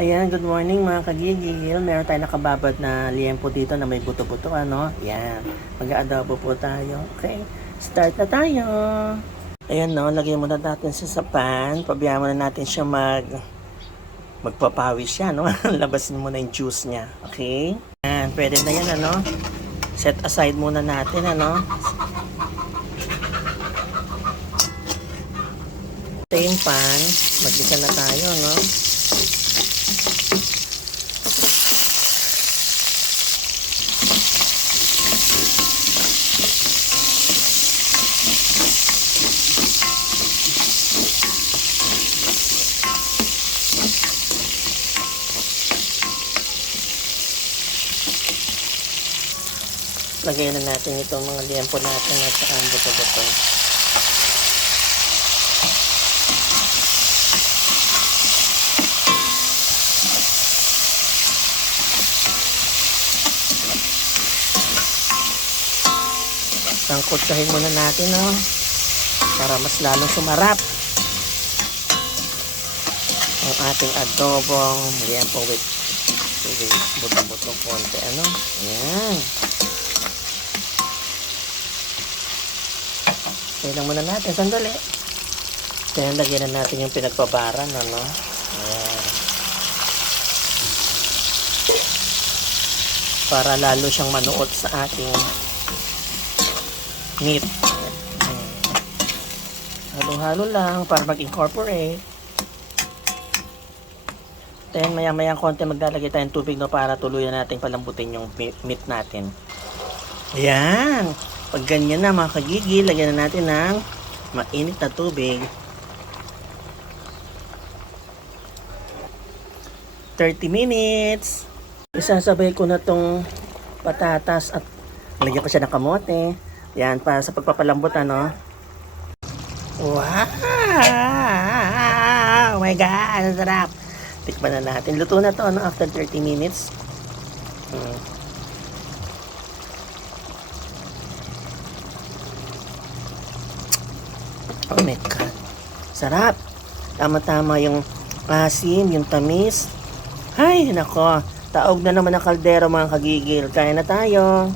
Ayan, good morning mga kagigil. Meron tayong nakababad na liempo dito na may buto-buto, ano? Ayan, mag-aadobo po tayo. Okay, start na tayo. Ayan, no, lagyan muna natin siya sa pan. Pabayaan muna natin siya magpapawis siya, no? Labasin muna yung juice niya, okay? Ayan, pwede na yan, ano? Set aside muna natin, ano? Same pan, mag-isa na tayo, no? Lagyan na natin itong mga liempo natin at saka ang buto-buto. Sangkutsahin muna natin, no? Para mas lalong sumarap ang ating adobong liempo with buto-buto konti, ano? Ayan. Kaya lang muna natin, sandali. Kaya lagyan na natin yung pinagpabaran, ano? Ayan. Para lalo siyang manuot sa ating meat. Halo-halo lang para mag-incorporate. Then maya-maya konti maglalagay tayong tubig, no, para tuluyan natin palambutin yung meat natin. Ayan. Pag ganyan na mga kagigil, lagyan na natin ng mainit na tubig. 30 minutes. Isasabay ko na tong patatas at lagyan ko siya ng kamote. Yan, para sa pagpapalambot, ano. Wow! Oh my God! Ang sarap! Tikman na natin. Luto na to, ano, after 30 minutes. Oh my God! Sarap! Tama-tama yung asim, yung tamis. Ay, nako! Taog na naman ang kaldero mga kagigil. Kaya na tayo!